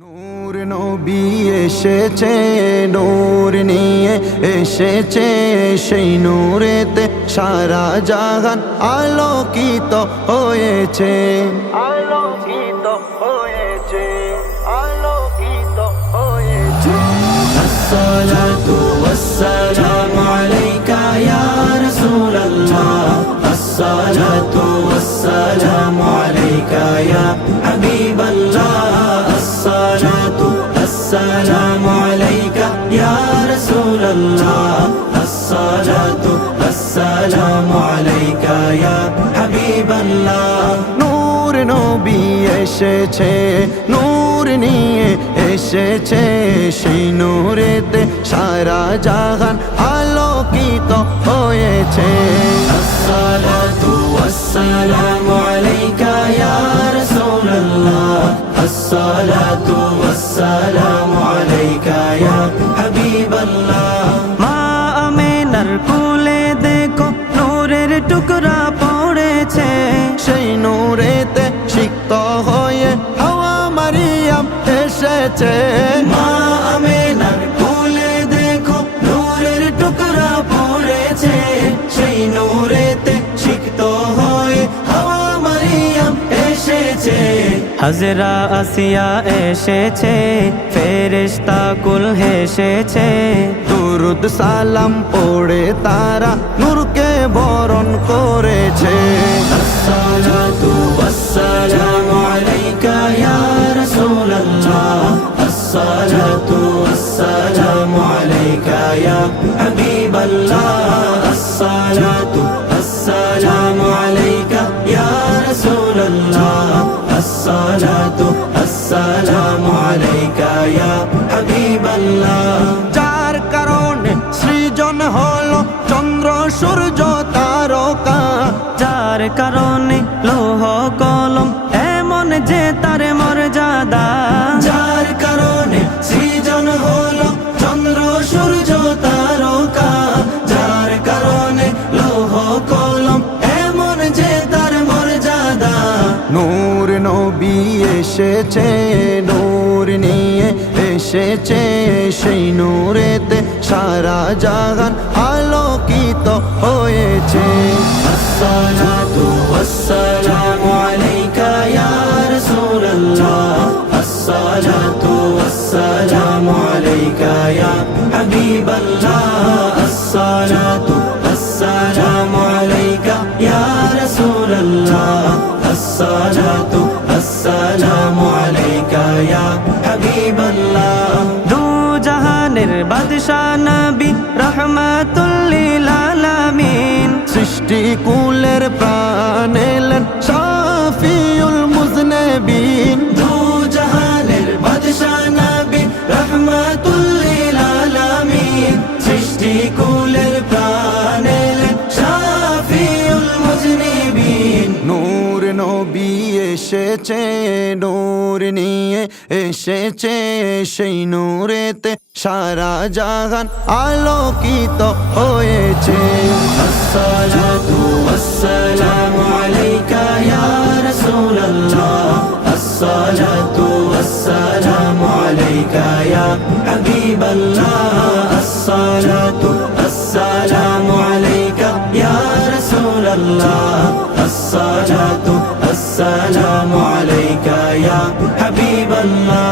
নূর নবী এসেছে, নূর নিয়ে এসেছে, সেই নূরেতে সারা জাহান আলোকিত হয়েছে, আলোকিত হয়েছে, আলোকিত হয়েছে। আসসালাতু ওয়াসসালামু আলাইকা ইয়া রাসূলুল্লাহ, আসসালাতু ওয়াসসালামু আলাইকা ইয়া হাবিবাল্লাহ, আসসালাতু ওয়াসসালামু আলাইকা ইয়া রাসূলুল্লাহ, আসসালাতু ওয়াসসালামু আলাইকা ইয়া হাবিবাল্লাহ। নূর নবী এসেছে, নূর নিয়ে এসেছে, সেই নূরেতে সারা জাহান আলোকিত হয়েছে। আসসালাতু ওয়াসসালামু আলাইকা ইয়া রাসূলুল্লাহ, আসসালাতু ওয়াসসালামু আলাইকা ইয়া হাবিবাল্লাহ। মা আমিনার কোলে দেখো নূরের টুকরা পড়েছে, সেই নূরেতে সিক্ত হয়ে হাওয়া মারিয়াম এসেছে। মা আমিনার কোলে দেখো নূরের টুকরা পড়েছে, সেই নূরেতে সিক্ত হয়ে হাওয়া মারিয়াম এসেছে। হাজরা আসিয়া এসেছে, ফেরেশতা কুল হেসেছে, দুরুদ সালাম পড়ে তারা নূরকে বরণ করেছে। আসসালাতু ওয়াসসালামু আলাইকা ইয়া রাসূলুল্লাহ, আসসালাতু ওয়াসসালামু আলাইকা ইয়া হাবিবাল্লাহ, আসসালাতু ওয়াসসালামু আলাইকা ইয়া রাসূলুল্লাহ, আসসালাতু ওয়াসসালামু আলাইকা ইয়া হাবিবাল্লাহ। যার কারণে সৃজন হলো চন্দ্র সূর্য তারকা, যার কারণে লৌহ কলম এমন যে তার মর্যাদা, যার কারণে সৃজন হলো চন্দ্র সূর্য তারকা, যার কারণে লৌহ কলম এমন যে তার মর্যাদা। নূর নবী এসেছে, নূর নিয়ে এসেছে, সেই নূরেতে সারা জাহান আলোকিত হয়েছে। আসসালাতু ওয়াসসালামু আলাইকা ইয়া রাসূলুল্লাহ, আসসালাতু ওয়াসসালামু আলাইকা ইয়া হাবিবাল্লাহ, আসসালাতু ওয়াসসালামু আলাইকা ইয়া রাসূলুল্লাহ, আসসালাতু ওয়াসসালামু আলাইকা ইয়া হাবিবাল্লাহ। দু জাহানের বাদশা নবী রহমাতুল লিল আলামিন, সৃষ্টি কুলের প্রাণ এলেন শাফিউল মুজনবিন। দু জাহানের বাদশা নবী রহমাতুল লিল আলামিন, সৃষ্টি কুলের প্রাণ এলেন শাফিউল মুজনিবিন। নূর নবী এসেছে, নূর নিয়ে এসেছে, সেই নূরেতে সারা জাহান আলোকিত হয়েছে। আসসালাতু ওয়াসসালামু আলাইকা ইয়া রাসূলুল্লাহ, আসসালাতু ওয়াসসালামু আলাইকা ইয়া হাবিবাল্লাহ, আসসালাতু ওয়াসসালামু আলাইকা ইয়া রাসূলুল্লাহ, আসসালাতু ওয়াসসালামু আলাইকা ইয়া হাবিবাল্লাহ।